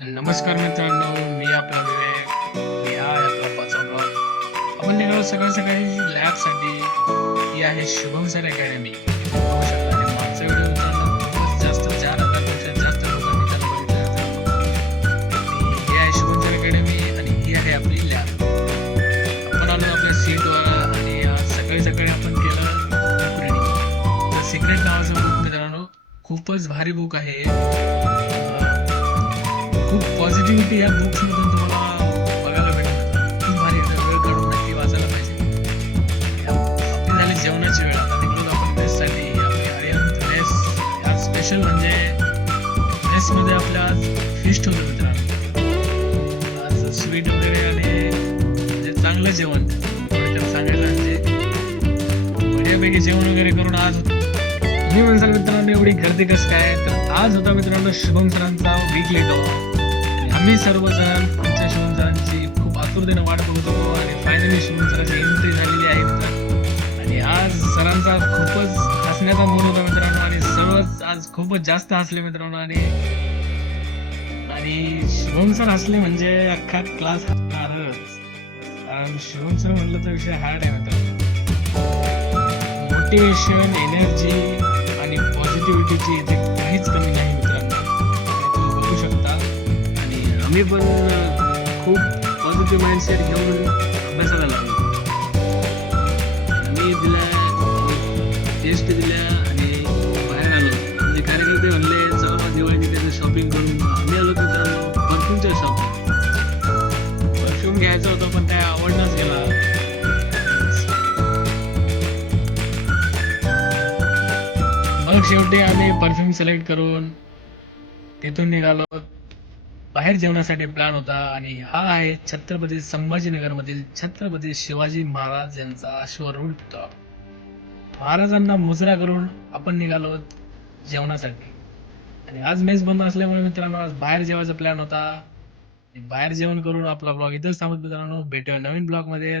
नमस्कार मित्रांनो, मी आपला विवेक. मी हा आहे आपला 5वा ब्लॉग. आपण निघालो सकाळी सकाळी लॅबसाठी. ही आहे शुभम सर अकॅडमी. बघू शकता आणि मागचा व्हिडिओ मित्रांनो खूपच जास्त 4,000पेक्षा जास्त लोकांनी त्याला बघितलं मित्रांनो. आणि ही आहे शुभम सर अकॅडमी आणि ही आहे आपली लॅब. आपण आलो आपल्या सीटवर आणि सकाळी सकाळी आपण केलं बुक रीडिंग. द सिक्रेट नावाचं बुक मित्रांनो खूपच भारी बुक आहे. खूप पॉझिटिव्हिटी या बुक्समधून तुम्हाला बघायला भेटेल. खूप भारी आहे. वेळ काढून नक्की वाचायला पाहिजे. आपली झाली जेवणाची वेळ. आता निघलो आपण मेससाठी. आपली आर्यन मेस आज स्पेशल म्हणजे मेसमध्ये आपल्या आज फिस्ट होतं मित्रांनो. आज स्वीट वगैरे आणि म्हणजे चांगलं जेवण थोडक्यात सांगायचं म्हणजे बढियापैकी जेवण वगैरे करून आज होतं. तुम्ही म्हणसाल मित्रांनो एवढी गर्दी कसं काय, तर आज होता मित्रांनो शुभम सरांचा वीकली टॉक. आम्ही सर्वजण आमच्या शुभम सरांची खूप आतुरतेने वाट बघत होतो आणि फायनली शुभम सरांची एंट्री झालेली आहे मित्रांनो. आणि आज सरांचा खूपच हसण्याचा मूड होता मित्रांनो आणि सर्वच आज खूपच जास्त हसले मित्रांनो. आणि आणि शुभम सर हसले म्हणजे अख्खा क्लास हसणारच. कारण शुभम सर म्हटलं तर विषय हार्ड आहे मित्रांनो. मोटिवेशन, एनर्जी आणि पॉझिटिव्हिटीची इथे काहीच कमी नाही मित्रांनो. आणि तुम्ही बघू शकता. आणि आम्ही पण खूप पॉझिटिव्ह माइंडसेट घेऊन अभ्यासाला लागलो. आम्ही दिल्या टेस्ट दिल्या आणि बाहेर आलो. म्हणजे कार्यकर्ते म्हणले चला दिवाळीची त्याचं शॉपिंग करून. आम्ही आलो मित्रांनो परफ्यूमच्या शॉपिंग. परफ्यूम घ्यायचा होता पण काय आवडलाच गेला. मग शेवटी आम्ही परफ्यूम सिलेक्ट करून तिथून निघालो. बाहेर जेवणासाठी प्लॅन होता आणि हा आहे छत्रपती संभाजीनगरमधील छत्रपती शिवाजी महाराज यांचा अश्वरूढ पुतळा. महाराजांना मुजरा करून आपण निघालो जेवणासाठी. आणि आज मेस बंद असल्यामुळे मित्रांनो आज बाहेर जेवायचा प्लॅन होता. आणि बाहेर जेवण करून आपला ब्लॉग इथंच थांबत मित्रांनो. भेटूया नवीन ब्लॉग मध्ये.